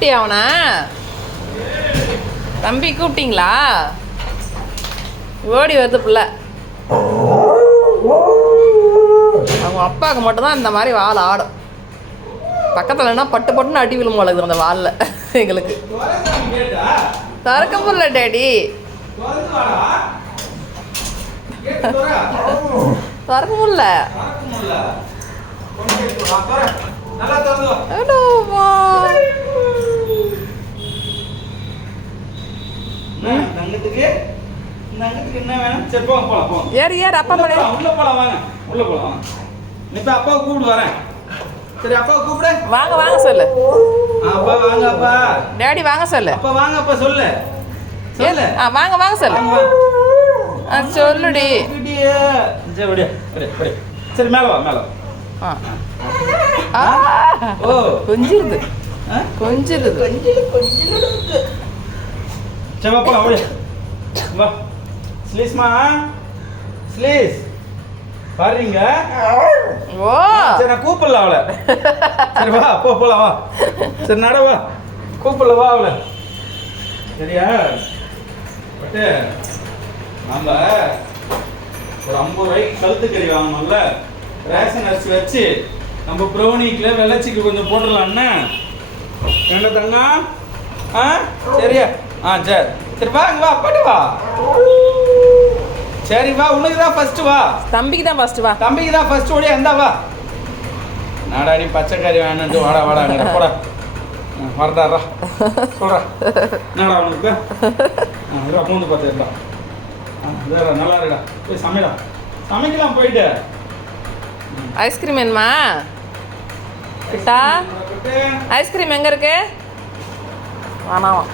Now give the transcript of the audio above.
கூப்பிட்டியா அவனை? தம்பி கூப்பிட்டீங்களா? ஓடி வருது பிள்ளை. அவங்க அப்பாவுக்கு மட்டும்தான் இந்த மாதிரி வால் ஆடும். பக்கத்தில் என்ன பட்டு பட்டுன்னு அடி விழும் போல அந்த வாலில். எங்களுக்கு திறக்க முடியல டேடி. திறக்க முடியல. என்ன வேணும்? சரி போங்க போலாம். ஏறு ஏறு அப்பா மேலே உள்ள போலாம் வாங்க. உள்ள போலாம். இப்ப அப்பாவை கூப்பிடு வரேன். சரி அப்பாவை கூப்பிடு. வாங்க வாங்க சொல்லு. அப்பா வாங்க அப்பா. டேடி வாங்க சொல்லு. அப்பா வாங்க அப்பா சொல்லு. சொல்லு. வாங்க வாங்க சொல்லு. சொல்லுடி. சரி ஓடியா. சரி மேல வா மேல. ஓ கொஞ்சிருது. கொஞ்சிருது. சரி வா போலாம் ஓடியா. வா ஸ்லீஸ்மா ஸ்லீஸ் பாருங்க. ஓ சரி நான் கூப்பிடல அவளை. சரி வா போலாம் வா. சரி நட வா. கூப்பிடல வா அவளை. சரியா? பட்டு நம்ம ஒரு 50 ரூபாய்க்கு கழுத்து கறி வாங்கணும்ல. ரேஷன் அரிசி வச்சு நம்ம ப்ரௌனிக்கில் வெள்ளச்சிக்கு கொஞ்சம் போட்டுடலாம்ண்ணே. என்ன தங்கம்? சரியா? சரி சரி வாங்க வா அப்பாட்டு வா. சரி வா உனக்கு தான் ஃபர்ஸ்ட் வா. தம்பிக்கு தான் ஃபர்ஸ்ட் வா. தம்பிக்கு தான் ஃபர்ஸ்ட் ஓடியா இருந்தா வா. நாடாடி பச்சைக்கறி வேணுன்ட்டு வாடா அங்கே போடா. வரதாரா சொல்கிறா. நாடா உனக்கு இதா பூந்து பார்த்துடா. நல்லா இருக்கா. போய் சமைக்கலாம் போயிட்டு. ஐஸ்கிரீம் வேணுமா? கிட்டா ஐஸ்கிரீம் எங்கே இருக்கு? வேணாம்.